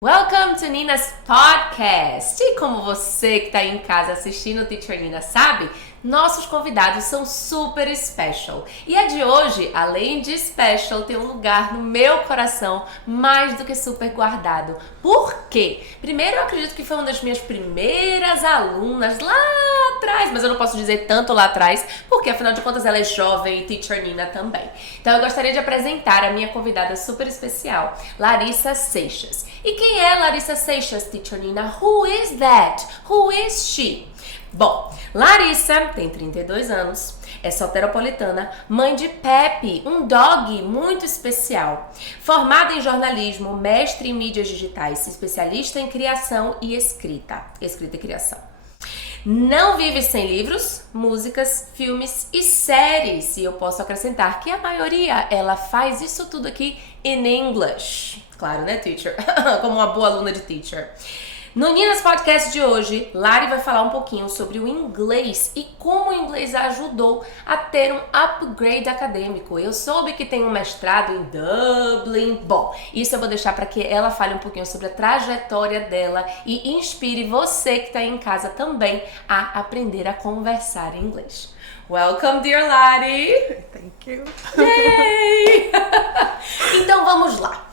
Welcome to Nina's Podcast! E como você que está aí em casa assistindo o Teacher Nina sabe, nossos convidados são super special. E a de hoje, além de special, tem um lugar no meu coração mais do que super guardado. Por quê? Primeiro, eu acredito que foi uma das minhas primeiras alunas lá atrás, mas eu não posso dizer tanto lá atrás, porque afinal de contas ela é jovem e Teacher Nina também. Então eu gostaria de apresentar a minha convidada super especial, Larissa Seixas. E quem é Larissa Seixas, Teacher Nina? Who is that? Who is she? Bom, Larissa tem 32 anos, é soteropolitana, mãe de Pepe, um dog muito especial. Formada em jornalismo, mestre em mídias digitais, especialista em criação e escrita e criação. Não vive sem livros, músicas, filmes e séries. E eu posso acrescentar que a maioria, ela faz isso tudo aqui in English. Claro, né, teacher? Como uma boa aluna de teacher. No Nina's Podcast de hoje, Lari vai falar um pouquinho sobre o inglês e como o inglês a ajudou a ter um upgrade acadêmico. Eu soube que tem um mestrado em Dublin. Bom, isso eu vou deixar para que ela fale um pouquinho sobre a trajetória dela e inspire você que está aí em casa também a aprender a conversar em inglês. Welcome, dear Lari! Thank you! Yay! Então vamos lá.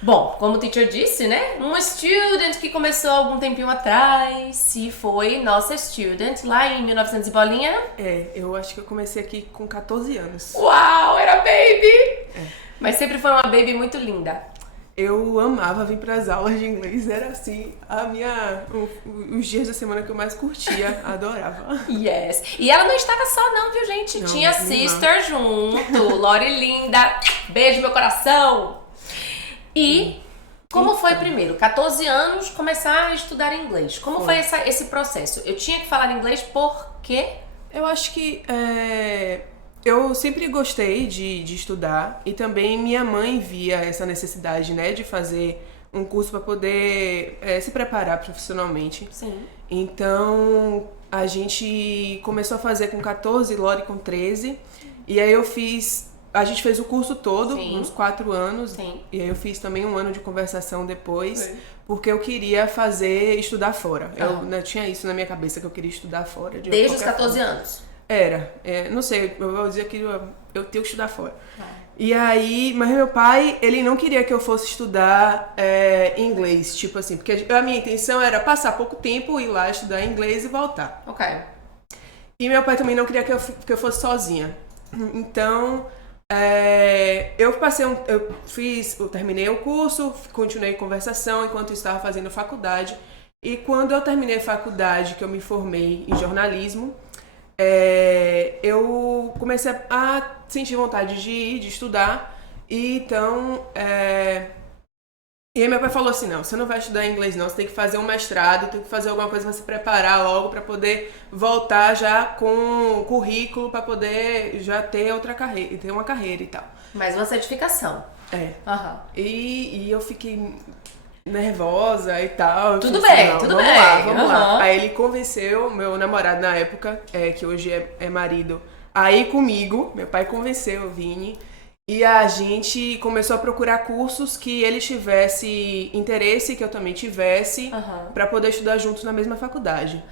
Bom, como o teacher disse, né? Uma student que começou algum tempinho atrás e foi nossa student lá em 1900 e bolinha. Eu acho que eu comecei aqui com 14 anos. Uau, era baby! Mas sempre foi uma baby muito linda. Eu amava vir para as aulas de inglês, era assim, os dias da semana que eu mais curtia, adorava. Yes! E ela não estava só não, viu, gente? Não, Tinha não. sister junto, Lori linda, beijo meu coração! E como foi primeiro? 14 anos, começar a estudar inglês. Como foi esse processo? Eu tinha que falar inglês por quê? Eu acho que eu sempre gostei de estudar e também minha mãe via essa necessidade, né, de fazer um curso para poder se preparar profissionalmente. Sim. Então a gente começou a fazer com 14, Lori com 13, e aí a gente fez o curso todo, Sim. uns 4 anos. Sim. E aí eu fiz também um ano de conversação depois, porque eu queria estudar fora. Eu tinha isso na minha cabeça, que eu queria estudar fora. Desde os 14 anos? Não sei, eu vou dizer que eu tenho que estudar fora. E aí, mas meu pai, ele não queria que eu fosse estudar inglês, tipo assim, porque a minha intenção era passar pouco tempo, ir lá estudar inglês e voltar. Ok. E meu pai também não queria que eu fosse sozinha. Então, eu terminei o curso, continuei conversação enquanto eu estava fazendo faculdade. E quando eu terminei a faculdade, que eu me formei em jornalismo, eu comecei a sentir vontade de estudar. E então, e aí meu pai falou assim, não, você não vai estudar inglês não, você tem que fazer um mestrado, tem que fazer alguma coisa para se preparar logo, para poder voltar já com currículo, para poder já ter outra carreira, ter uma carreira e tal. Mais uma certificação. E eu fiquei nervosa e tal. Tudo assim, bem, tudo vamos bem. Lá, vamos lá. Aí ele convenceu meu namorado na época, que hoje é marido, a ir comigo. Meu pai convenceu o Vini. E a gente começou a procurar cursos que ele tivesse interesse, que eu também tivesse, pra poder estudar juntos na mesma faculdade.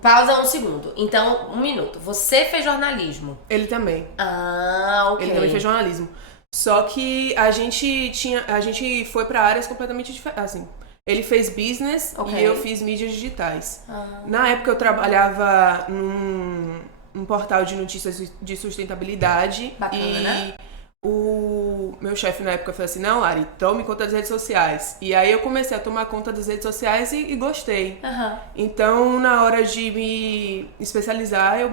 Pausa um segundo. Então, 1 minuto. Você fez jornalismo? Ele também. Ah, ok. Ele também fez jornalismo. Só que a gente foi pra áreas completamente diferentes. Assim, ele fez business e eu fiz mídias digitais. Na época eu trabalhava num portal de notícias de sustentabilidade. Bacana, né? O meu chefe na época falou assim, não, Lari, tome conta das redes sociais. E aí eu comecei a tomar conta das redes sociais e gostei. Então, na hora de me especializar, eu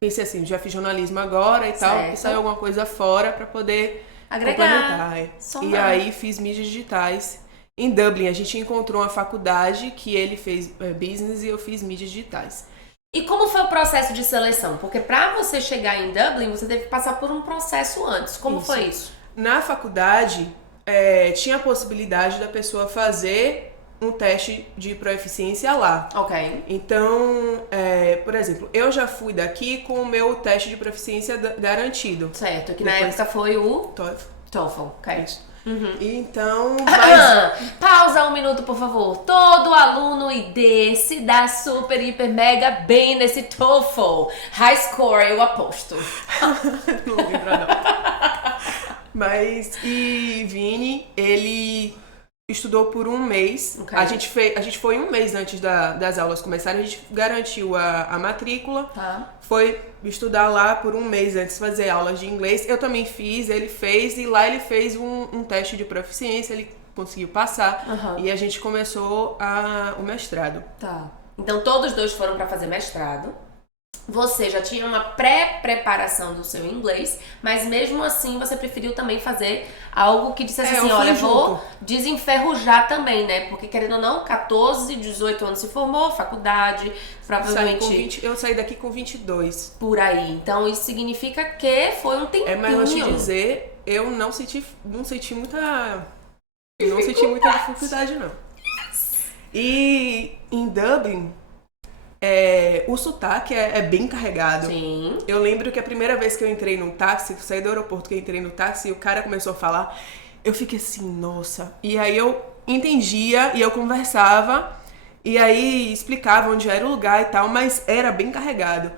pensei assim, já fiz jornalismo agora e tal, e saiu alguma coisa fora pra poder agregar. E aí fiz mídias digitais. Em Dublin, a gente encontrou uma faculdade que ele fez business e eu fiz mídias digitais. E como foi o processo de seleção? Porque pra você chegar em Dublin, você teve que passar por um processo antes. Como foi isso? Na faculdade, tinha a possibilidade da pessoa fazer um teste de proeficiência lá. Ok. Então, por exemplo, eu já fui daqui com o meu teste de proficiência garantido. Certo, que na época foi o TOEFL. TOEFL, ok. Então, mas... Pausa um minuto, por favor. Todo aluno ID se dá super, hiper, mega bem nesse TOEFL. High score, eu aposto. Não lembro, não. Mas, e Vini, ele estudou por um mês. Ok. A gente foi um mês antes das aulas começarem, a gente garantiu a matrícula. Tá. Foi estudar lá por um mês antes de fazer aulas de inglês. Eu também fiz, ele fez, e lá ele fez um teste de proficiência, ele conseguiu passar. E a gente começou o mestrado. Tá. Então todos dois foram pra fazer mestrado. Você já tinha uma pré-preparação do seu inglês, mas mesmo assim você preferiu também fazer algo que dissesse assim, eu fui olha, vou junto. desenferrujar também, né? Porque querendo ou não, 14, 18 anos se formou, faculdade, provavelmente Eu saí daqui com 22. por aí. Então isso significa que foi um tempinho. Mas vou te dizer, eu não senti muita dificuldade, não. E em Dublin, o sotaque é bem carregado. Sim. Eu lembro que a primeira vez que eu entrei num táxi, saí do aeroporto que eu entrei no táxi e o cara começou a falar, eu fiquei assim, nossa. E aí eu entendia e eu conversava e aí explicava onde era o lugar e tal, mas era bem carregado.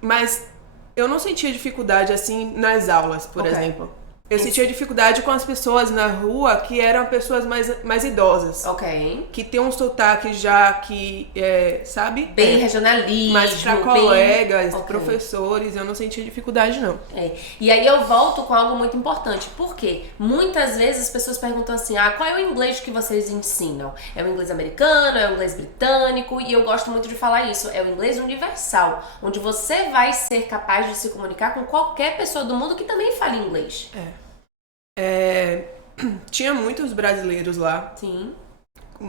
Mas eu não sentia dificuldade assim nas aulas, por exemplo. Eu sentia dificuldade com as pessoas na rua que eram pessoas mais idosas. Ok. Que tem um sotaque já que, sabe? Bem regionalismo. Mas pra colegas, professores, eu não sentia dificuldade, não. E aí eu volto com algo muito importante. Por quê? Muitas vezes as pessoas perguntam assim, qual é o inglês que vocês ensinam? É o inglês americano? É o inglês britânico? E eu gosto muito de falar isso. É o inglês universal, onde você vai ser capaz de se comunicar com qualquer pessoa do mundo que também fale inglês. Tinha muitos brasileiros lá. Sim.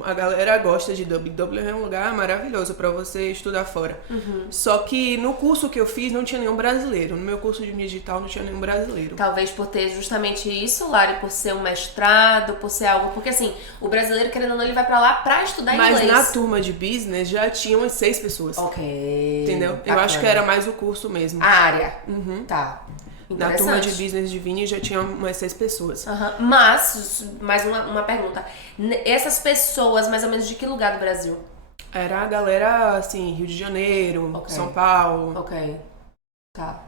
A galera gosta de Dublin. Dublin é um lugar maravilhoso pra você estudar fora. Só que no curso que eu fiz não tinha nenhum brasileiro. No meu curso de mídia digital não tinha nenhum brasileiro. Talvez por ter justamente isso, Lari, por ser um mestrado, por ser algo... Porque assim, o brasileiro, querendo ou não, ele vai pra lá pra estudar inglês. Mas na turma de business já tinham umas 6 pessoas. Ok. Entendeu? Eu acho que era mais o curso mesmo. A área. Tá. Na turma de business de Vini já tinha umas 6 pessoas. Mas, mais uma pergunta. Essas pessoas, mais ou menos de que lugar do Brasil? Era a galera, assim, Rio de Janeiro, São Paulo. Ok. Tá.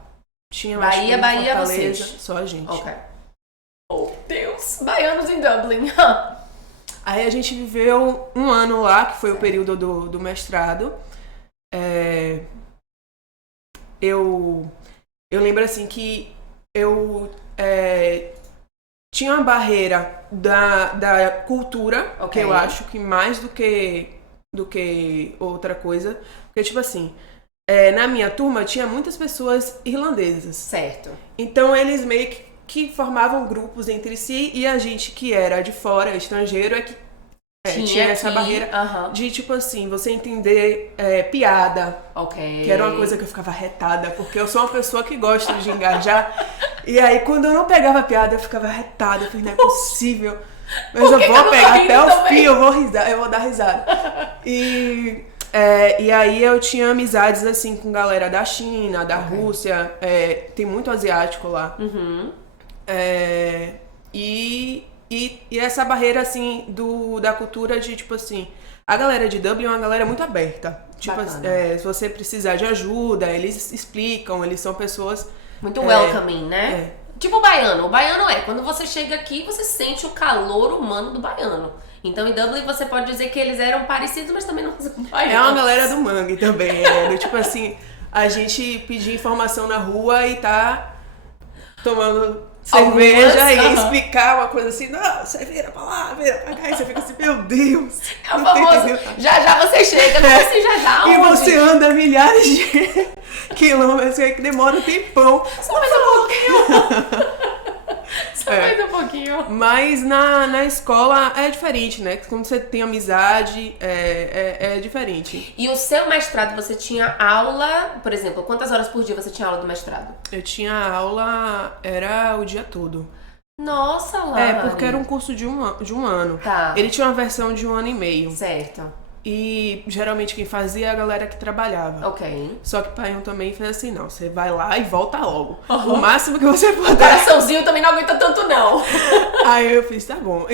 Tinha Bahia, Fortaleza, vocês. só a gente. Ok. Oh, Deus. Baianos em Dublin. Aí a gente viveu um ano lá, que foi o período do mestrado. Eu lembro assim que eu tinha uma barreira da cultura, que eu acho que mais do que outra coisa. Porque, tipo assim, na minha turma tinha muitas pessoas irlandesas. Certo. Então eles meio que formavam grupos entre si e a gente que era de fora, estrangeiro, tinha essa barreira de, tipo assim, você entender piada. Que era uma coisa que eu ficava retada, porque eu sou uma pessoa que gosta de engajar. E aí, quando eu não pegava piada, eu ficava retada. Eu falei, não é possível. Mas eu vou pegar até o fim, eu vou dar risada. E aí eu tinha amizades, assim, com galera da China, da Rússia. Tem muito asiático lá. E essa barreira, assim, da cultura de, tipo assim... A galera de Dublin é uma galera muito aberta. Tipo, se você precisar de ajuda, eles explicam, eles são pessoas... Muito welcoming, né? Tipo o baiano. O baiano quando você chega aqui, você sente o calor humano do baiano. Então, em Dublin, você pode dizer que eles eram parecidos, mas também não são baianos. É uma galera do mangue também, tipo assim, a gente pedir informação na rua e tá tomando... cerveja e explicar uma coisa assim, não, você vira pra lá, vira pra cá, e você fica assim, meu Deus. É o famoso, já você chega, não assim, já e você anda milhares de quilômetros, que demora um tempão. Só mais um pouquinho. Só mais um pouquinho. Mas na escola é diferente, né? Quando você tem amizade, é diferente. E o seu mestrado, você tinha aula, por exemplo, quantas horas por dia você tinha aula do mestrado? Eu tinha aula, era o dia todo. Nossa, Lari. Porque era um curso de um ano. Tá. Ele tinha uma versão de 1 ano e meio. Certo. e geralmente quem fazia é a galera que trabalhava. Ok. Só que pai também fez assim, não, você vai lá e volta logo. O máximo que você puder. Coraçãozinho também não aguenta tanto, não. Aí eu fiz, tá bom.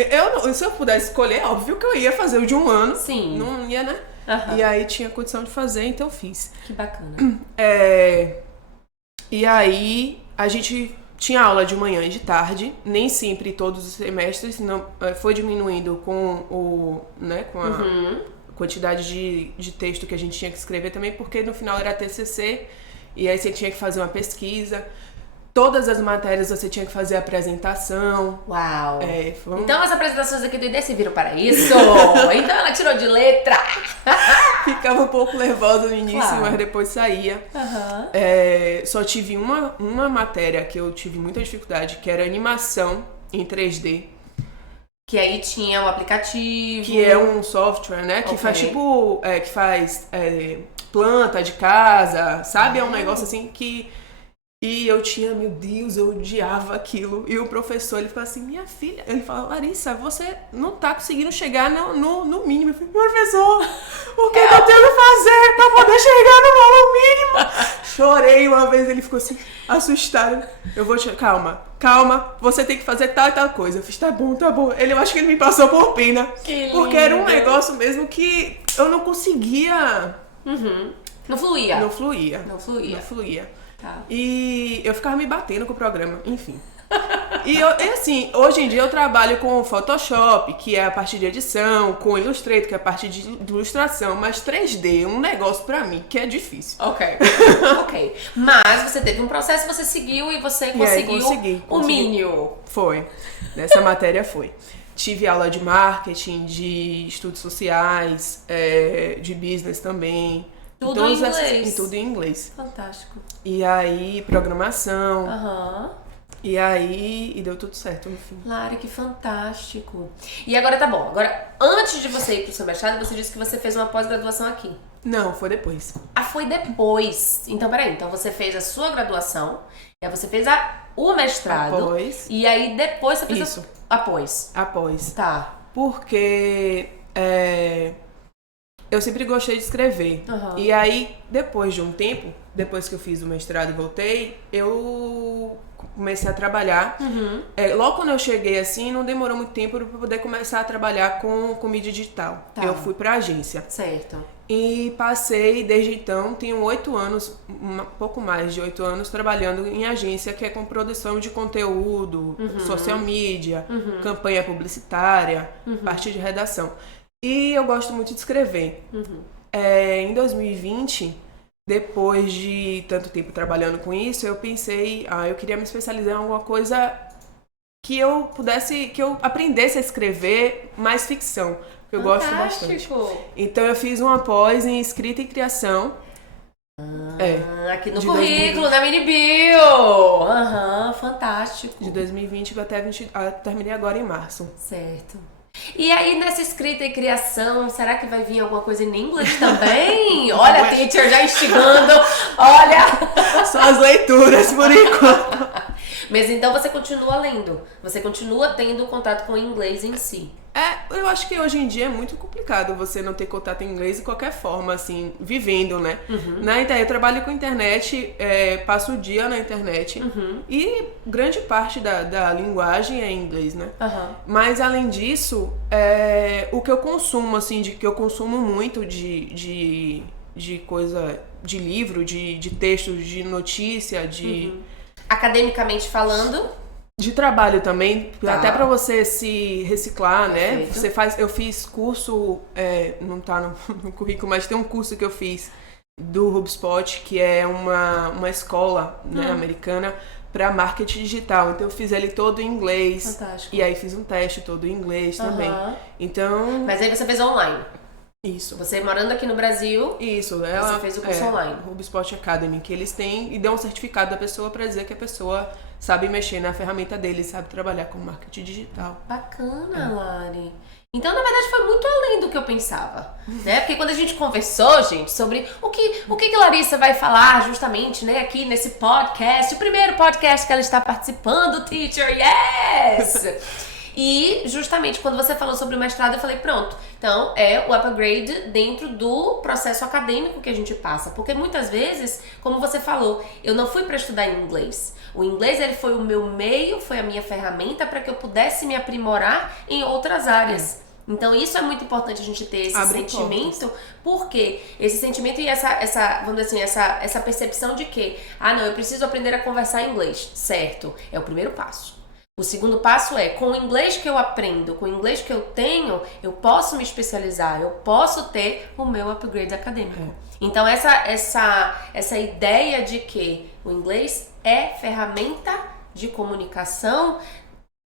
Se eu pudesse escolher, óbvio que eu ia fazer o de 1 ano. Sim. Não ia, né? Uhum. E aí tinha condição de fazer, então eu fiz. Que bacana. E aí a gente tinha aula de manhã e de tarde, nem sempre todos os semestres, não, foi diminuindo com a quantidade de texto que a gente tinha que escrever também, porque no final era TCC, e aí você tinha que fazer uma pesquisa. Todas as matérias você tinha que fazer apresentação. Uau! Então as apresentações aqui do ID serviram para isso! Então ela tirou de letra! Ficava um pouco nervosa no início, Claro. mas depois saía. Só tive uma matéria que eu tive muita dificuldade, que era animação em 3D. Que aí tinha um aplicativo. Que é um software, né? Que Ok. faz tipo... que faz planta de casa, sabe? É um negócio assim que... E eu tinha, meu Deus, eu odiava aquilo. E o professor, ele falou assim, minha filha... Ele falou, Larissa, você não tá conseguindo chegar no mínimo. Eu falei, professor, o que eu tenho que fazer pra poder chegar no valor mínimo? Chorei uma vez, ele ficou assim, assustado. Eu vou te... Calma, você tem que fazer tal e tal coisa. Eu fiz, tá bom. Eu acho que ele me passou por pena. Que porque era um lindo. negócio mesmo que eu não conseguia... Não fluía. Não fluía. Não fluía. Não fluía. Tá. E eu ficava me batendo com o programa, enfim. E assim, hoje em dia eu trabalho com Photoshop, que é a parte de edição, com Illustrator, que é a parte de ilustração, mas 3D é um negócio pra mim que é difícil. Ok. Mas você teve um processo, você seguiu e você conseguiu consegui. o mínimo. Foi. Nessa matéria foi. Tive aula de marketing, de estudos sociais, de business também. Tudo em inglês. Tudo em inglês. Fantástico. E aí, programação. Aham. E deu tudo certo no fim. Lari, que fantástico. E agora tá bom. Agora, antes de você ir pro seu mestrado, você disse que você fez uma pós-graduação aqui. Não, foi depois. Ah, foi depois. Então, peraí. Então, você fez a sua graduação, e aí você fez o mestrado. Após. E aí, depois você fez Isso. Após. Tá. Porque eu sempre gostei de escrever. Uhum. E aí, depois de um tempo, depois que eu fiz o mestrado e voltei, eu comecei a trabalhar. Logo quando eu cheguei assim, não demorou muito tempo para poder começar a trabalhar com mídia digital. Tá. Eu fui pra agência. Certo. E passei, desde então, tenho 8 anos, pouco mais de 8 anos, trabalhando em agência, que é com produção de conteúdo, social media, campanha publicitária, parte de redação. E eu gosto muito de escrever. Em 2020, depois de tanto tempo trabalhando com isso, eu pensei, eu queria me especializar em alguma coisa que eu aprendesse a escrever mais ficção. Eu gosto bastante. Então eu fiz uma pós em escrita e criação. Aqui no de currículo, 2020. na mini bio. Fantástico. De 2020 que eu terminei agora em março. Certo. E aí, nessa escrita e criação, será que vai vir alguma coisa em inglês também? Olha, a teacher já instigando. Olha! Só as leituras, por enquanto. Mas então você continua lendo. Você continua tendo contato com o inglês em si. Eu acho que hoje em dia é muito complicado você não ter contato em inglês de qualquer forma, assim, vivendo, né? Eu trabalho com internet, passo o dia na internet e grande parte da linguagem é em inglês, né? Mas além disso, o que eu consumo, assim, que eu consumo muito de coisa, de livro, de textos, de notícia, Academicamente falando. De trabalho também, Tá. até pra você se reciclar, Perfeito. né? Eu fiz curso, não tá no currículo, mas tem um curso que eu fiz do HubSpot, que é uma escola, né, americana pra marketing digital. Então eu fiz ele todo em inglês. Fantástico. E aí fiz um teste todo em inglês também. Então, Mas aí você fez online. isso. Você morando aqui no Brasil. Isso, Você fez o curso online. HubSpot Academy, que eles têm e dão um certificado da pessoa pra dizer que a pessoa sabe mexer na ferramenta deles, sabe trabalhar com marketing digital. Bacana, Lari. Então, na verdade, foi muito além do que eu pensava, né? Porque quando a gente conversou, gente, sobre o que Larissa vai falar justamente, né, aqui nesse podcast, o primeiro podcast que ela está participando, teacher, yes! E justamente quando você falou sobre o mestrado, eu falei, pronto, então é o upgrade dentro do processo acadêmico que a gente passa. Porque muitas vezes, como você falou, eu não fui para estudar inglês. O inglês ele foi o meu meio, foi a minha ferramenta para que eu pudesse me aprimorar em outras áreas. Então isso é muito importante a gente ter esse sentimento, porque esse sentimento e essa, vamos dizer assim, essa percepção de que, não, eu preciso aprender a conversar em inglês, certo? É o primeiro passo. O segundo passo é, com o inglês que eu aprendo, com o inglês que eu tenho, eu posso me especializar, eu posso ter o meu upgrade acadêmico. Então essa ideia de que o inglês é ferramenta de comunicação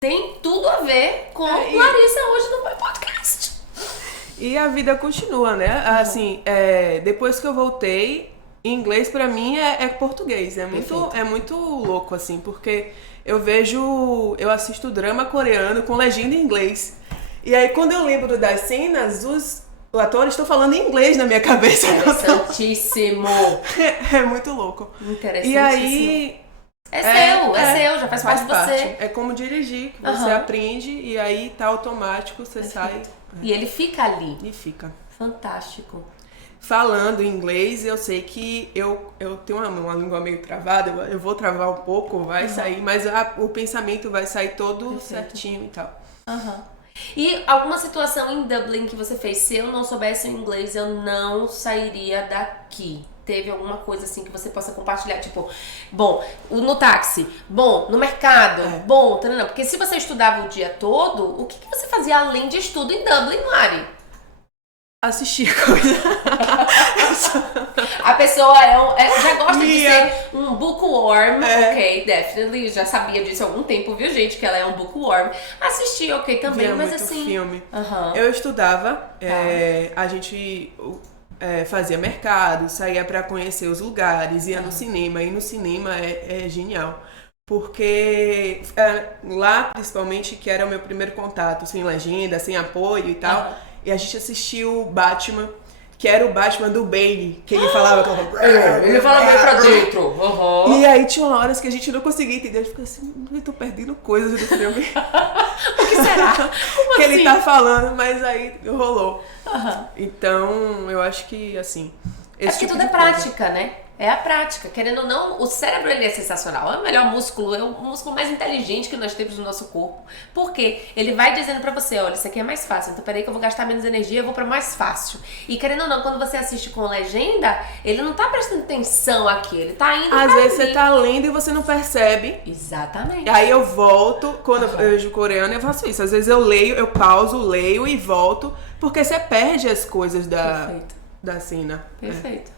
tem tudo a ver com Larissa hoje no meu podcast. E a vida continua, né? Assim, depois que eu voltei, inglês pra mim é português. É muito louco, assim, porque eu assisto drama coreano com legenda em inglês. E aí, quando eu lembro das cenas, os atores estão falando em inglês na minha cabeça. Interessantíssimo. É muito louco. Interessantíssimo. E aí... seu, já faz parte de você. É como dirigir, que você aprende e aí tá automático, você sai. E ele fica ali. E fica. Fantástico. Falando inglês, eu sei que eu tenho uma língua meio travada, eu vou travar um pouco, vai sair, mas o pensamento vai sair todo certinho e tal. E alguma situação em Dublin que você fez, se eu não soubesse o inglês, eu não sairia daqui? Teve alguma coisa assim que você possa compartilhar? Tipo, bom, no táxi, bom, no mercado, bom, não. Porque se você estudava o dia todo, o que você fazia além de estudo em Dublin, Lari? Assistir coisa. A pessoa já gosta de ser um bookworm, ok, definitely, já sabia disso há algum tempo, viu, gente, que ela é um bookworm. Assistir, ok, também, Via mas muito assim... filme. Eu estudava, a gente... fazia mercado, saía pra conhecer os lugares, ia no cinema, e no cinema é genial. Porque lá, principalmente, que era o meu primeiro contato, sem legenda, sem apoio e tal, e a gente assistiu Batman, que era o Batman do Bane, que ele falava... ele falava bem pra dentro. E aí tinha horas que a gente não conseguia entender, a gente ficou assim, eu tô perdendo coisas do filme. O que será? Como que assim? ele tá falando, mas aí rolou. Então, eu acho que, assim... Porque tudo é prática, né? É a prática. Querendo ou não, o cérebro ele é sensacional. É o melhor músculo, é o músculo mais inteligente que nós temos no nosso corpo. Por quê? Ele vai dizendo pra você, olha, isso aqui é mais fácil. Então, peraí que eu vou gastar menos energia, eu vou pra mais fácil. E querendo ou não, quando você assiste com legenda, ele não tá prestando atenção aqui. Ele tá indo Às vezes você tá lendo e você não percebe. Exatamente. Aí eu volto, quando eu vejo coreano, eu faço isso. Às vezes eu leio, eu pauso, leio e volto. Porque você perde as coisas da cena. Perfeito.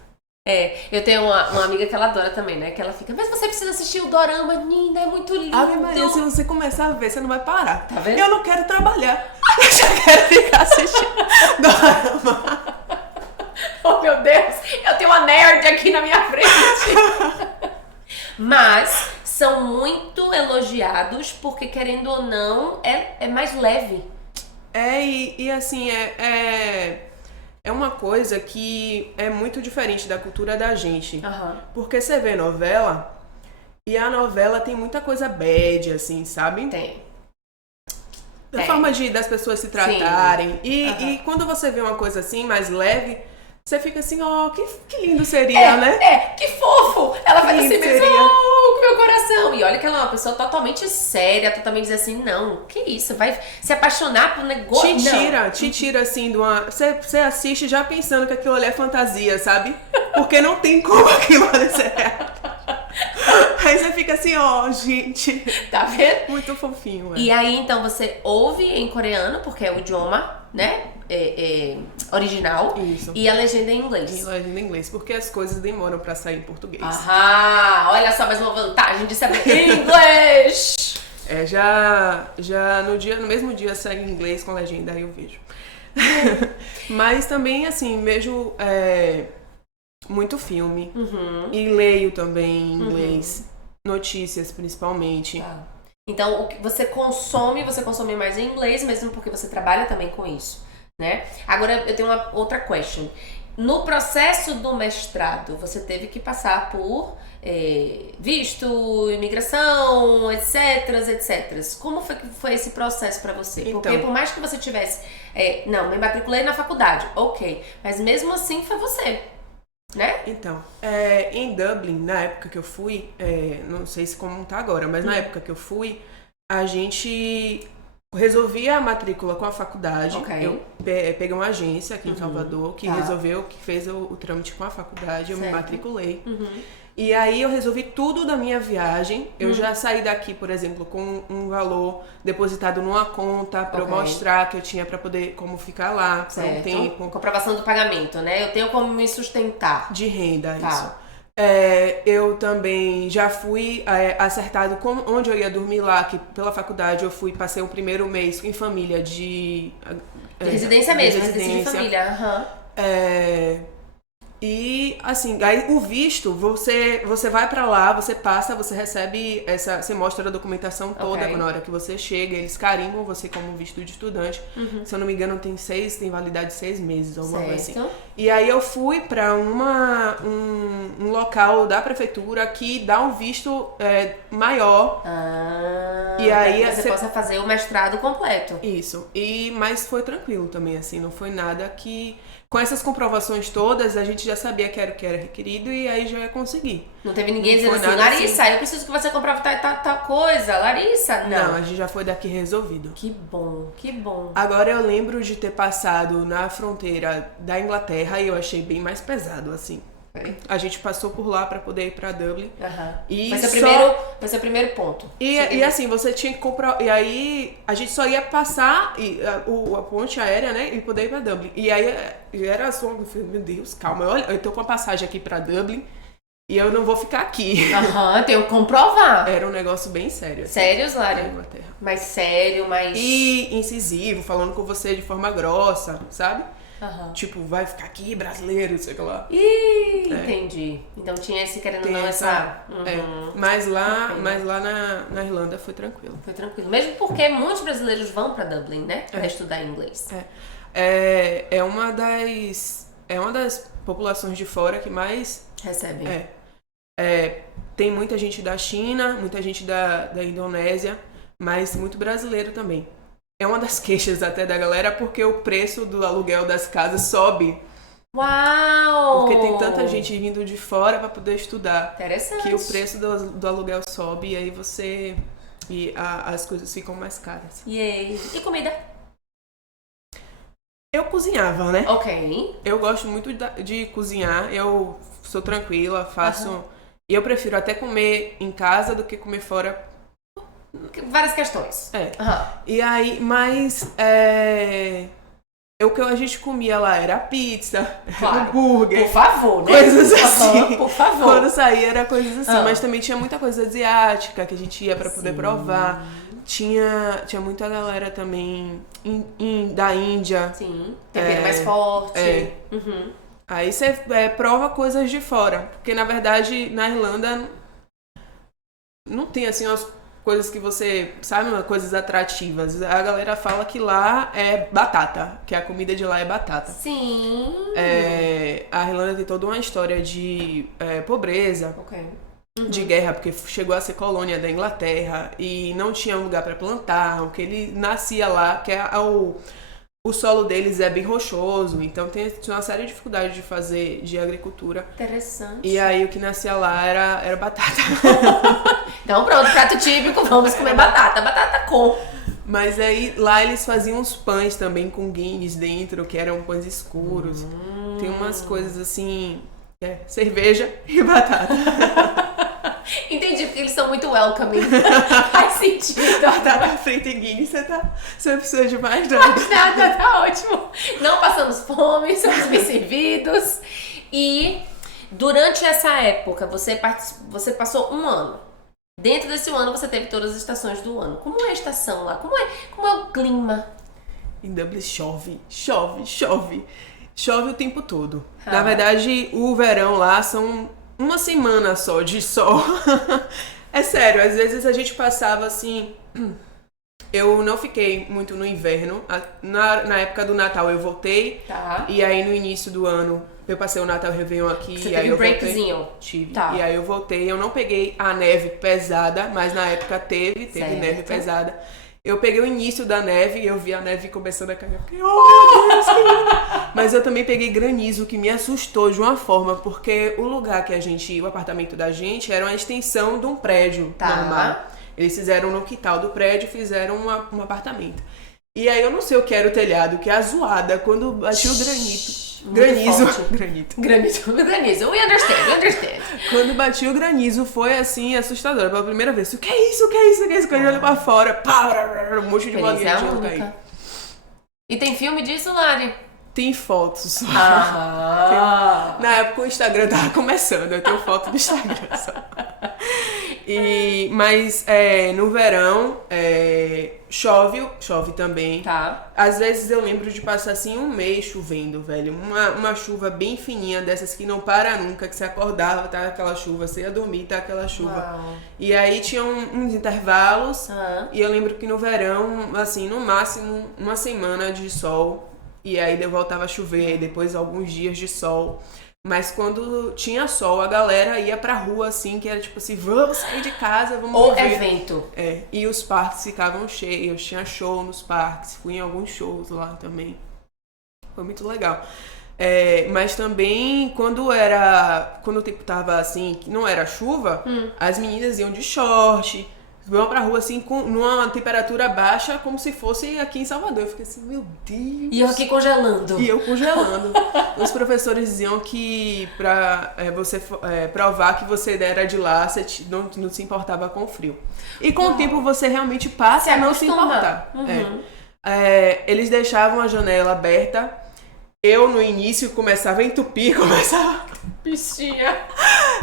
Eu tenho uma amiga que ela adora também, né? Que ela fica, mas você precisa assistir o dorama, Nina, é muito lindo. Ave Maria, se você começar a ver, você não vai parar. Tá vendo? Eu não quero trabalhar. Eu já quero ficar assistindo dorama. Oh, meu Deus, eu tenho uma nerd aqui na minha frente. Mas são muito elogiados porque, querendo ou não, é mais leve. E assim, é uma coisa que é muito diferente da cultura da gente. Porque você vê novela, e a novela tem muita coisa bad, assim, sabe? Tem. A forma das pessoas se tratarem. E quando você vê uma coisa assim, mais leve, você fica assim, que lindo seria, né? Que fofo! Ela faz assim mesmo, seria. com meu coração. E olha que ela é uma pessoa totalmente séria, totalmente diz assim, não, que isso, vai se apaixonar por um negócio. Te tira assim de uma... Você assiste já pensando que aquilo ali é fantasia, sabe? Porque não tem como aquilo ali ser real. Aí você fica assim, gente. Tá vendo? Muito fofinho. E aí, então, você ouve em coreano, porque é o idioma, né? Original. Isso. E a legenda em inglês. E a legenda em inglês, porque as coisas demoram pra sair em português. Olha só mais uma vantagem de saber inglês. Já no mesmo dia sai em inglês com legenda, aí eu vejo. Mas também, assim, vejo muito filme. E leio também em inglês. Notícias, principalmente. Então, o que você consome mais em inglês, mesmo porque você trabalha também com isso, né? Agora, eu tenho uma outra question. no processo do mestrado, você teve que passar por visto, imigração, etc, etc. Como foi esse processo para você? Então, porque por mais que você tivesse... não, me matriculei na faculdade, ok. Mas mesmo assim foi você, né? Então, em Dublin, na época que eu fui, não sei se como tá agora, mas na época que eu fui, a gente resolvia a matrícula com a faculdade. Ok. Eu peguei uma agência aqui em Salvador que que fez o trâmite com a faculdade, eu me matriculei. E aí eu resolvi tudo da minha viagem. Eu já saí daqui, por exemplo, com um valor depositado numa conta pra eu mostrar que eu tinha pra poder como ficar lá por um tempo. Comprovação do pagamento, né? Eu tenho como me sustentar. De renda, isso. Eu também já fui acertado com onde eu ia dormir lá, que pela faculdade eu passei o primeiro mês em família de residência mesmo, residência de família. E assim, aí o visto, você vai pra lá, você passa, você recebe você mostra a documentação toda na hora que você chega, eles carimbam você como visto de estudante. Se eu não me engano, tem validade de 6 meses, alguma coisa assim. E aí eu fui pra um local da prefeitura que dá um visto maior. E aí você possa fazer o mestrado completo. Isso. Mas foi tranquilo também, assim, não foi nada que... Com essas comprovações todas, a gente já sabia que era o que era requerido e aí já ia conseguir. Não teve ninguém dizendo assim, Larissa, eu preciso que você comprove tal coisa. Larissa, não. A gente já foi daqui resolvido. Que bom, que bom. Agora eu lembro de ter passado na fronteira da Inglaterra e eu achei bem mais pesado, assim. A gente passou por lá pra poder ir pra Dublin. E vai ser o primeiro ponto. E assim, você tinha que comprar. E aí a gente só ia passar a ponte aérea, né? E poder ir pra Dublin. E aí era só. Meu Deus, calma. Olha, eu tô com a passagem aqui pra Dublin e eu não vou ficar aqui. Tenho que comprovar. Era um negócio bem sério. Assim, sério, Zlária? Inglaterra. Mais sério, mais. E incisivo, falando com você de forma grossa, sabe? Tipo, vai ficar aqui, brasileiro, sei lá. Entendi. Então tinha esse querendo não essa... Mas lá na Irlanda foi tranquilo. Foi tranquilo. Mesmo porque muitos brasileiros vão pra Dublin, né? Pra estudar inglês. É uma das populações de fora que mais... recebem. Tem muita gente da China, muita gente da Indonésia, mas muito brasileiro também. É uma das queixas até da galera porque o preço do aluguel das casas sobe. Uau! Porque tem tanta gente vindo de fora pra poder estudar. Interessante. Que o preço do aluguel sobe e aí as coisas ficam mais caras. E comida? Eu cozinhava, né? Ok. Eu gosto muito de cozinhar. Eu sou tranquila, faço... E eu prefiro até comer em casa do que comer fora. Várias questões. E aí, mas o que a gente comia lá era pizza, hambúrguer. Por favor, né? Coisas assim. Por favor. Quando saía era coisas assim. Mas também tinha muita coisa asiática que a gente ia pra poder provar. Tinha muita galera também da Índia. Sim. Tempero mais forte. Aí você prova coisas de fora. Porque, na verdade, na Irlanda não tem, assim, umas coisas que você... Sabe? Coisas atrativas. A galera fala que lá é batata. Que a comida de lá é batata. Sim. A Irlanda tem toda uma história de pobreza. De guerra, porque chegou a ser colônia da Inglaterra. E não tinha um lugar pra plantar. O que ele nascia lá, que o solo deles é bem rochoso, então tinha uma série de dificuldades de agricultura. Interessante. E aí o que nascia lá era batata. Então pronto, prato típico, vamos comer batata. Batata com. Mas aí lá eles faziam uns pães também com Guinness dentro, que eram pães escuros. Tem umas coisas assim, cerveja e batata. Entendi, porque eles são muito welcoming. Faz sentido. Batata frita e Guinness, você precisa de mais nada. Mais nada, tá ótimo. Não passamos fome, somos bem servidos. E durante essa época, você passou um ano. Dentro desse ano, você teve todas as estações do ano. Como é a estação lá? Como é o clima? Em Dublin chove. Chove o tempo todo. Na verdade, o verão lá são... uma semana só de sol. É sério, às vezes a gente passava assim... Eu não fiquei muito no inverno. Na época do Natal eu voltei. E aí no início do ano Eu passei o Natal e o Réveillon aqui. Você e teve aí um eu breakzinho? voltei. Tive. Tá. E aí eu voltei. Eu não peguei a neve pesada, mas na época teve Certo. neve pesada. Eu peguei o início da neve e eu vi a neve começando a cair. Eu fiquei, oh meu Deus, que lindo! Mas eu também peguei granizo, que me assustou de uma forma, porque o lugar que o apartamento da gente era uma extensão de um prédio normal. Eles fizeram no quintal do prédio, fizeram um apartamento. E aí eu não sei o que era o telhado, que é a zoada, quando batiu o granizo. Granizo. We understand. Quando batia o granizo, foi assim, assustador. Pela primeira vez. O que é isso? Quando eu olho pra fora, um monte de bolinha de gelo caindo. E tem filme disso, Lari? Tem fotos. Ah. Na época o Instagram tava começando, eu tenho foto do Instagram só. Mas no verão chove também. Tá. Às vezes eu lembro de passar assim um mês chovendo, velho. Uma chuva bem fininha, dessas que não para nunca, que você acordava, tá aquela chuva, você ia dormir, tá aquela chuva. Uau. E aí tinha uns intervalos, Uhum. e eu lembro que no verão, assim, no máximo uma semana de sol, e aí voltava a chover, depois alguns dias de sol. Mas quando tinha sol, a galera ia pra rua, assim, que era tipo assim, vamos sair de casa, vamos Ou ver. evento. E os parques ficavam cheios, tinha show nos parques, fui em alguns shows lá também. Foi muito legal. Mas também, quando o tempo tava assim, que não era chuva, as meninas iam de short, vão pra rua assim, numa temperatura baixa, como se fosse aqui em Salvador. Eu fiquei assim, meu Deus. E eu aqui congelando. E eu congelando. Os professores diziam que pra você provar que você era de lá, você não se importava com o frio. E com o tempo você realmente passa a não se importar. Uhum. Eles deixavam a janela aberta. Eu, no início, começava a entupir, Bichinha.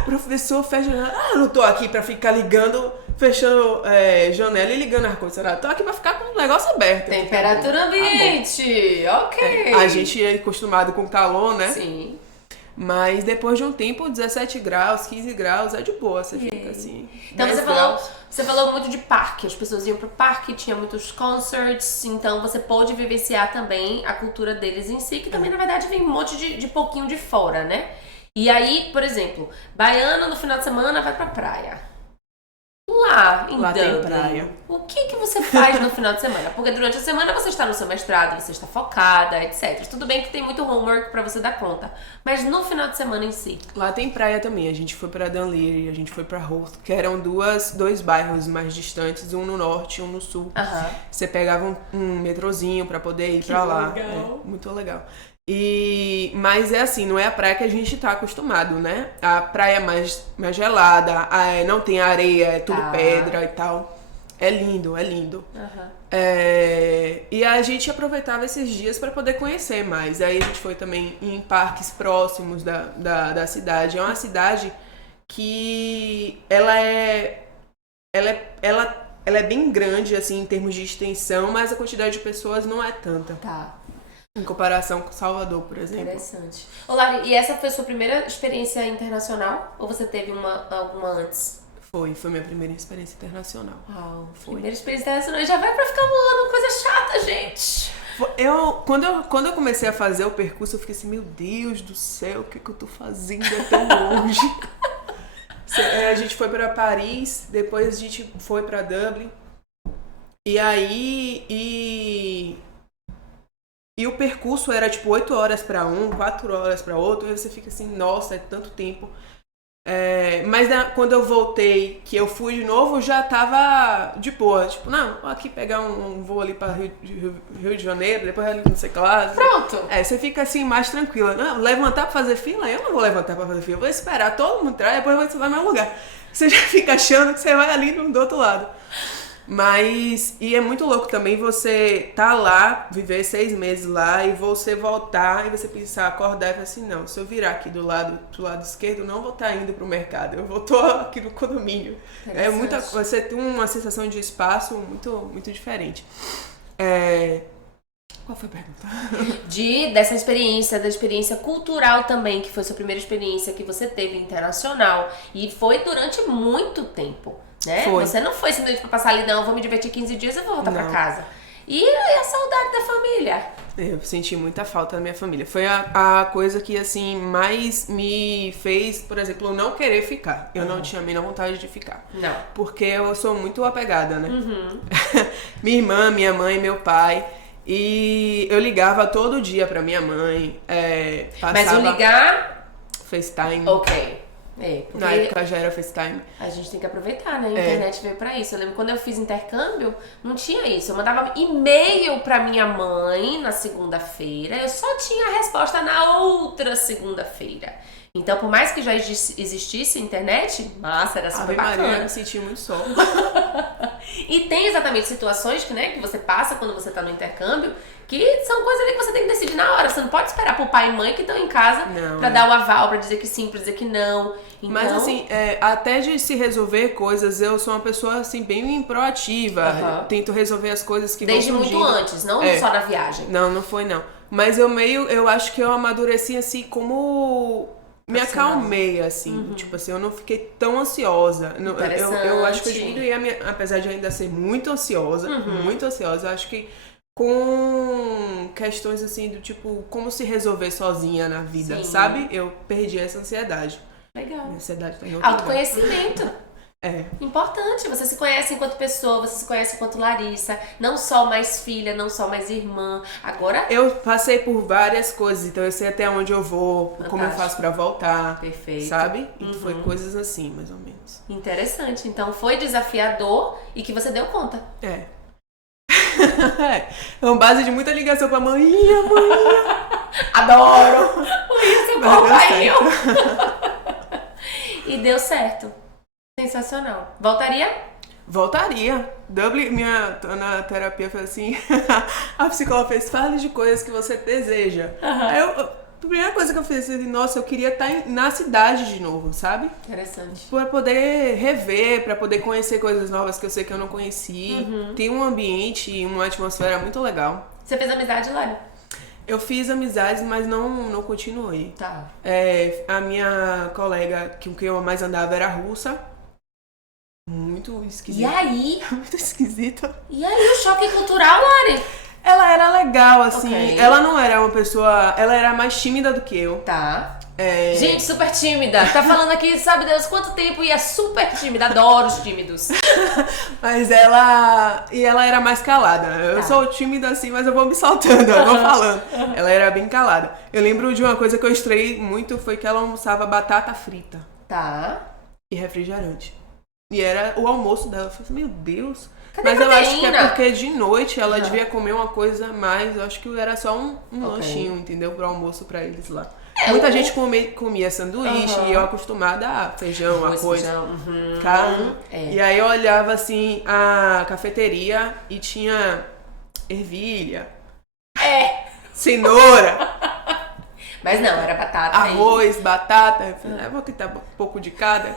Professor, fecha a janela. Eu não tô aqui pra ficar fechando janela e ligando ar-condicionado. Tô aqui pra ficar com o negócio aberto. Temperatura ambiente. Ok. A gente é acostumado com calor, né? Sim. Mas depois de um tempo, 17 graus, 15 graus, é de boa. Você fica assim. Então 10 você falou muito de parque. As pessoas iam pro parque, tinha muitos concerts. Então você pôde vivenciar também a cultura deles em si, que também, na verdade, vem um monte de pouquinho de fora, né? E aí, por exemplo, baiana no final de semana vai pra praia. Lá em Lá tem Dublin, praia. o que você faz no final de semana? Porque durante a semana você está no seu mestrado, você está focada, etc. Tudo bem que tem muito homework pra você dar conta, mas no final de semana em si. Lá tem praia também. A gente foi pra Dunleary, a gente foi pra Holt, que eram dois bairros mais distantes, um no norte e um no sul. Aham. Você pegava um metrozinho pra poder ir pra lá. legal. Muito legal. Mas é assim, não é a praia que a gente tá acostumado, né? A praia mais gelada, não tem areia, é tudo pedra e tal. É lindo, é lindo. Aham. E a gente aproveitava esses dias pra poder conhecer mais. Aí a gente foi também em parques próximos da cidade. É uma cidade que ela é bem grande, assim, em termos de extensão, mas a quantidade de pessoas não é tanta. Tá. Em comparação com Salvador, por exemplo. Interessante. Ô, Lari, e essa foi a sua primeira experiência internacional? Ou você teve alguma antes? Foi minha primeira experiência internacional. Uau, Foi. primeira experiência internacional. Já vai pra ficar voando, coisa chata, gente. Quando eu comecei a fazer o percurso, eu fiquei assim, meu Deus do céu, o que eu tô fazendo? É tão longe. A gente foi pra Paris, depois a gente foi pra Dublin. E aí... E o percurso era tipo 8 horas pra um, 4 horas pra outro, e você fica assim, nossa, é tanto tempo. Mas quando eu voltei, que eu fui de novo, já tava de boa. Tipo, não, vou aqui pegar um voo ali pra Rio de Janeiro, depois ali não sei o que lá. Pronto. Você fica assim mais tranquila. Não, levantar pra fazer fila? Eu não vou levantar pra fazer fila. Eu vou esperar todo mundo entrar, depois vai lá no meu lugar. Você já fica achando que você vai ali do outro lado. E é muito louco também você tá lá, viver 6 meses lá e você voltar e você pensar, acordar e falar assim, não, se eu virar aqui do lado esquerdo, não vou estar indo pro mercado, eu tô aqui no condomínio. Você tem uma sensação de espaço muito, muito diferente. Qual foi a pergunta? Da experiência cultural também, que foi a sua primeira experiência que você teve internacional. E foi durante muito tempo, né? Foi. Você não foi simplesmente pra passar ali, não, vou me divertir 15 dias e vou voltar pra casa. E a saudade da família? Eu senti muita falta da minha família. Foi a coisa que, assim, mais me fez, por exemplo, eu não querer ficar. Eu não tinha a menor vontade de ficar. Não. Porque eu sou muito apegada, né? Minha irmã, minha mãe, meu pai. E eu ligava todo dia pra minha mãe. Passava Mas o ligar... FaceTime. Ok. Porque Na época já era FaceTime. a gente tem que aproveitar, né? A internet veio pra isso. Eu lembro quando eu fiz intercâmbio, não tinha isso. Eu mandava e-mail pra minha mãe na segunda-feira. Eu só tinha a resposta na outra segunda-feira. Então, por mais que já existisse internet, massa, era super Ave Maria, bacana. eu me senti muito só. E tem exatamente situações que você passa quando você tá no intercâmbio, que são coisas ali que você tem que decidir na hora. Você não pode esperar pro pai e mãe que estão em casa pra dar o aval, pra dizer que sim, pra dizer que não. Então... Mas assim, até de se resolver coisas, eu sou uma pessoa assim bem proativa. Tento resolver as coisas que desde vão surgindo. muito antes, não só na viagem. Não foi não. Mas eu acho que eu amadureci assim como... Me acalmei, assim. Tipo assim, eu não fiquei tão ansiosa. Eu acho que eu diminuí apesar de ainda ser muito ansiosa, eu acho que com questões assim do tipo, como se resolver sozinha na vida, sabe? Eu perdi essa ansiedade. Legal. A ansiedade tá em outro Autoconhecimento. Importante, você se conhece enquanto pessoa, você se conhece enquanto Larissa, não só mais filha, não só mais irmã. Agora... Eu passei por várias coisas, então eu sei até onde eu vou, Fantástico. como eu faço pra voltar. Perfeito. Sabe? E foi coisas assim, mais ou menos. Interessante. Então foi desafiador e que você deu conta. É uma base de muita ligação pra mãe. Adoro! Mãe, seu papai. E deu certo. Sensacional. Voltaria? Voltaria. Na terapia foi assim. A psicóloga fez, fale de coisas que você deseja. Aí a primeira coisa que eu fiz, nossa, eu queria estar na cidade de novo, sabe? Interessante. Pra poder rever, pra poder conhecer coisas novas que eu sei que eu não conheci. Tem um ambiente e uma atmosfera muito legal. Você fez amizade, Lari? Eu fiz amizades, mas não continuei. Tá. A minha colega com quem eu mais andava era russa. Muito esquisita. E aí? Muito esquisita. E aí, o choque cultural, Lari? Ela era legal, assim. Ok. Ela não era uma pessoa... Ela era mais tímida do que eu. Tá. Gente, super tímida. Tá falando aqui, sabe Deus quanto tempo, e é super tímida. Adoro os tímidos. Mas ela... E ela era mais calada. Eu sou tímida assim, mas eu vou me soltando, eu vou falando. Ela era bem calada. Eu lembro de uma coisa que eu estranhei muito, foi que ela almoçava batata frita. Tá. E refrigerante. E era o almoço dela. Eu falei assim, meu Deus. Cadê Mas a eu acho que é proteína? porque de noite ela devia comer uma coisa a mais. Eu acho que era só um lanchinho, entendeu? Pro almoço pra eles lá. Muita gente comia sanduíche e eu acostumada a feijão, arroz, carne. E aí eu olhava assim a cafeteria e tinha ervilha, cenoura, Mas não, era batata. arroz, batata. Eu falei, vou quitar um pouco de cada.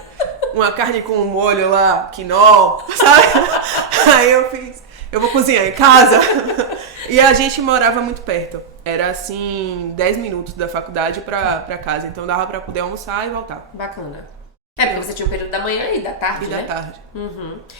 Uma carne com um molho lá, quinol, sabe? Aí eu vou cozinhar em casa. E a gente morava muito perto. Era assim, 10 minutos da faculdade pra casa. Então dava pra poder almoçar e voltar. Bacana. Porque você tinha o período da manhã e da tarde, E né? da tarde.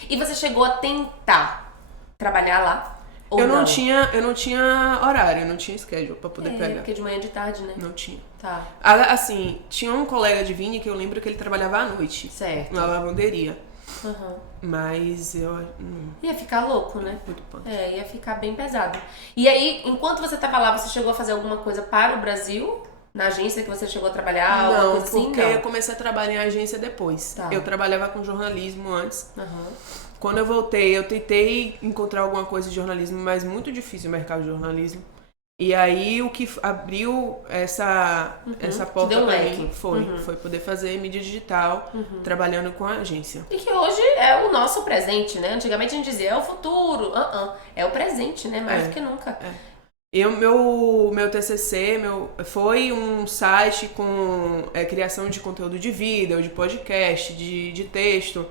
E você chegou a tentar trabalhar lá? Ou Eu não tinha horário, eu não tinha schedule pra poder pegar. Porque de manhã e de tarde, né? Não tinha. Tá. Assim, tinha um colega de Vini que eu lembro que ele trabalhava à noite. Certo. Na lavanderia. Mas eu... Ia ficar louco, né? Muito punk. Ia ficar bem pesado. E aí, enquanto você tava lá, você chegou a fazer alguma coisa para o Brasil? Na agência que você chegou a trabalhar? Não, alguma coisa assim? porque Não. eu comecei a trabalhar em agência depois. Tá. Eu trabalhava com jornalismo antes. Quando eu voltei, eu tentei encontrar alguma coisa de jornalismo, mas muito difícil o mercado de jornalismo. E aí o que abriu essa porta deu um pra leque. mim foi poder fazer mídia digital trabalhando com a agência. E que hoje é o nosso presente, né? Antigamente a gente dizia, é o futuro. É o presente, né? Mais do que nunca. E o meu TCC foi um site com criação de conteúdo de vídeo, de podcast, de texto,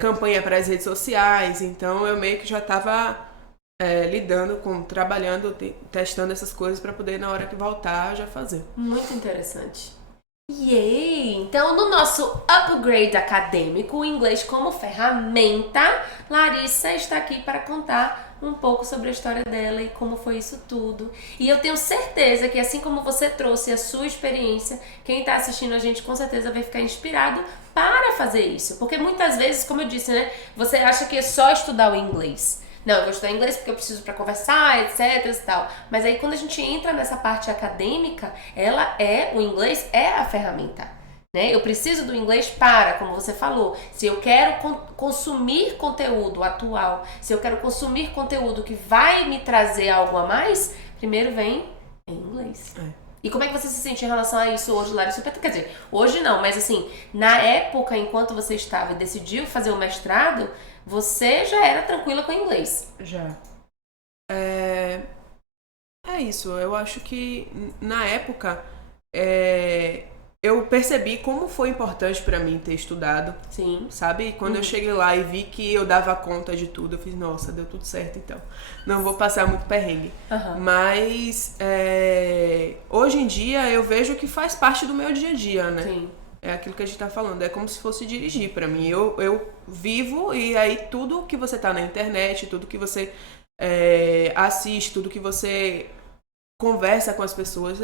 campanha para as redes sociais. Então eu meio que já estava trabalhando, testando essas coisas para poder, na hora que voltar, já fazer. Muito interessante. Yay! Então, no nosso upgrade acadêmico, o inglês como ferramenta, Larissa está aqui para contar um pouco sobre a história dela e como foi isso tudo. E eu tenho certeza que assim como você trouxe a sua experiência, quem está assistindo a gente com certeza vai ficar inspirado para fazer isso. Porque muitas vezes, como eu disse, né, você acha que é só estudar o inglês. Não, eu vou estudar inglês porque eu preciso para conversar, etc e tal. Mas aí quando a gente entra nessa parte acadêmica, o inglês é a ferramenta, né? Eu preciso do inglês para, como você falou, se eu quero consumir conteúdo atual, se eu quero consumir conteúdo que vai me trazer algo a mais, primeiro vem em inglês. E como é que você se sente em relação a isso hoje, Larissa? Quer dizer, hoje não, mas assim, na época, enquanto você estava e decidiu fazer o mestrado, você já era tranquila com o inglês? Já. É isso, eu acho que na época eu percebi como foi importante pra mim ter estudado. Sim. Sabe? Quando eu cheguei lá e vi que eu dava conta de tudo, eu fiz, nossa, deu tudo certo então. Não vou passar muito perrengue. Mas hoje em dia eu vejo que faz parte do meu dia a dia, né? Sim. É aquilo que a gente tá falando, é como se fosse dirigir pra mim. Eu vivo e aí tudo que você tá na internet, tudo que você assiste, tudo que você conversa com as pessoas,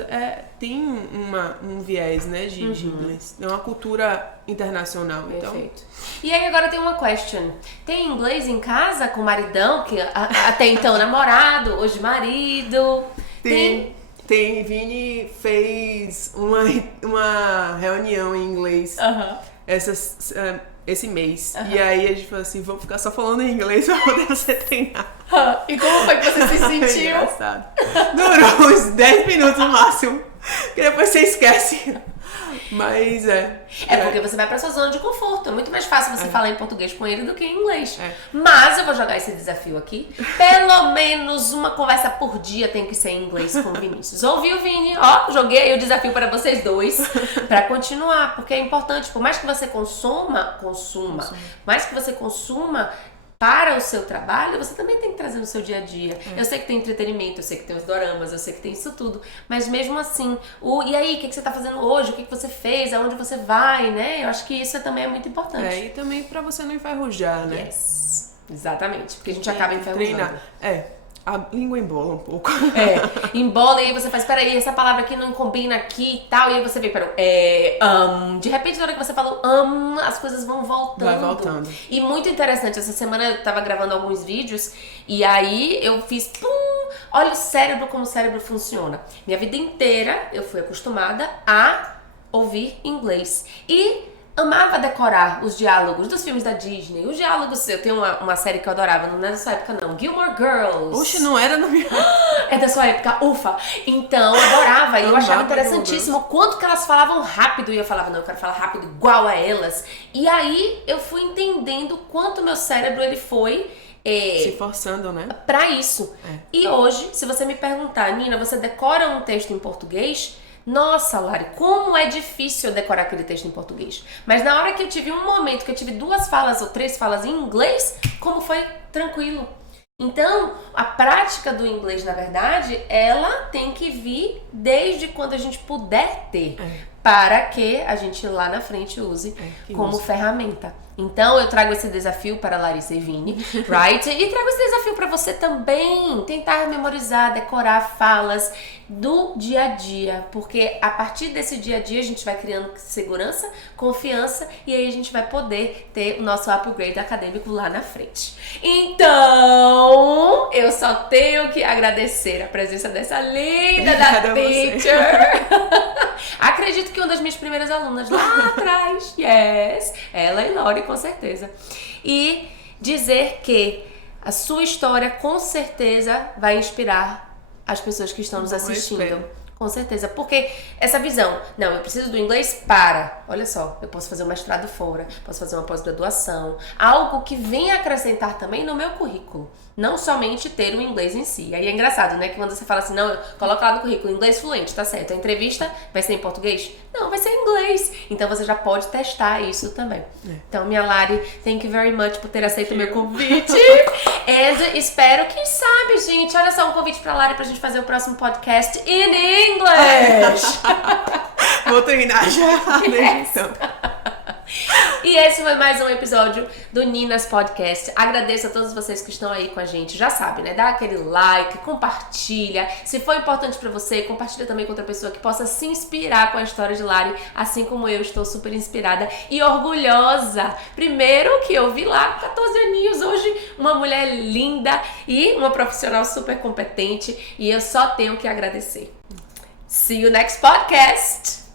tem um viés, né, de inglês. É uma cultura internacional. Perfeito. Então... E aí agora tem uma question. Tem inglês em casa com o maridão, que até então namorado, hoje marido? Tem. Vini fez uma reunião em inglês esse mês. E aí a gente falou assim, vamos ficar só falando em inglês pra poder você treinar. E como foi que você se sentiu? Engraçado. Durou uns 10 minutos no máximo. Que depois você esquece. Mas porque você vai pra sua zona de conforto. É muito mais fácil você falar em português com ele do que em inglês. Mas eu vou jogar esse desafio aqui. Pelo menos uma conversa por dia tem que ser em inglês com o Vinícius. Ouviu, Vini? Ó, joguei aí o desafio para vocês dois. Pra continuar. Porque é importante. Por mais que você consuma. Mais que você consuma para o seu trabalho, você também tem que trazer no seu dia a dia. Eu sei que tem entretenimento, eu sei que tem os doramas, eu sei que tem isso tudo, mas mesmo assim, e aí, o que você tá fazendo hoje? O que você fez? Aonde você vai, né? Eu acho que isso também é muito importante. E também pra você não enferrujar, né? Yes, exatamente, porque a gente acaba enferrujando. A língua embola um pouco. Embola e aí você faz, peraí, essa palavra aqui não combina aqui e tal, e aí você vê, de repente na hora que você fala as coisas vão voltando. Vai voltando. E muito interessante, essa semana eu tava gravando alguns vídeos e aí eu fiz, olha o cérebro, como o cérebro funciona. Minha vida inteira eu fui acostumada a ouvir inglês e amava decorar os diálogos dos filmes da Disney. Os diálogos, eu tenho uma série que eu adorava, não é da sua época não, Gilmore Girls. Oxe, não era na minha... É da sua época, ufa. Então, eu adorava, e eu achava interessantíssimo o quanto que elas falavam rápido, e eu falava, não, eu quero falar rápido igual a elas. E aí, eu fui entendendo quanto meu cérebro, ele foi... se forçando, né? Pra isso. E hoje, se você me perguntar, Nina, você decora um texto em português... Nossa, Lari, como é difícil eu decorar aquele texto em português. Mas na hora que eu tive um momento que eu tive 2 falas ou 3 falas em inglês, como foi tranquilo. Então, a prática do inglês, na verdade, ela tem que vir desde quando a gente puder ter, para que a gente lá na frente use como ferramenta. Então, eu trago esse desafio para Larissa e Vini, right? E trago esse desafio para você também, tentar memorizar, decorar falas do dia a dia, porque a partir desse dia a dia a gente vai criando segurança, confiança e aí a gente vai poder ter o nosso upgrade acadêmico lá na frente. Então, eu só tenho que agradecer a presença dessa linda da teacher. Acredito que uma das minhas primeiras alunas lá atrás, ela e Lori, com certeza. E dizer que a sua história com certeza vai inspirar as pessoas que estão nos assistindo. Com certeza, porque essa visão, não, eu preciso do inglês para, olha só, eu posso fazer um mestrado fora, posso fazer uma pós-graduação, algo que venha acrescentar também no meu currículo, não somente ter o inglês em si. Aí é engraçado, né, que quando você fala assim, não, coloca lá no currículo, inglês fluente, tá certo, a entrevista vai ser em português? Não, vai ser em inglês, então você já pode testar isso também. Então, minha Lari, thank you very much por ter aceito o meu convite, and espero, quem sabe, gente, olha só, um convite pra Lari pra gente fazer o próximo podcast in English! Vou treinar já desde então. E esse foi mais um episódio do Ninas Podcast. Agradeço a todos vocês que estão aí com a gente. Já sabe, né? Dá aquele like, compartilha. Se for importante pra você, compartilha também com outra pessoa que possa se inspirar com a história de Lari, assim como eu estou super inspirada e orgulhosa. Primeiro que eu vi lá, 14 aninhos, hoje uma mulher linda e uma profissional super competente, e eu só tenho que agradecer. See you next podcast!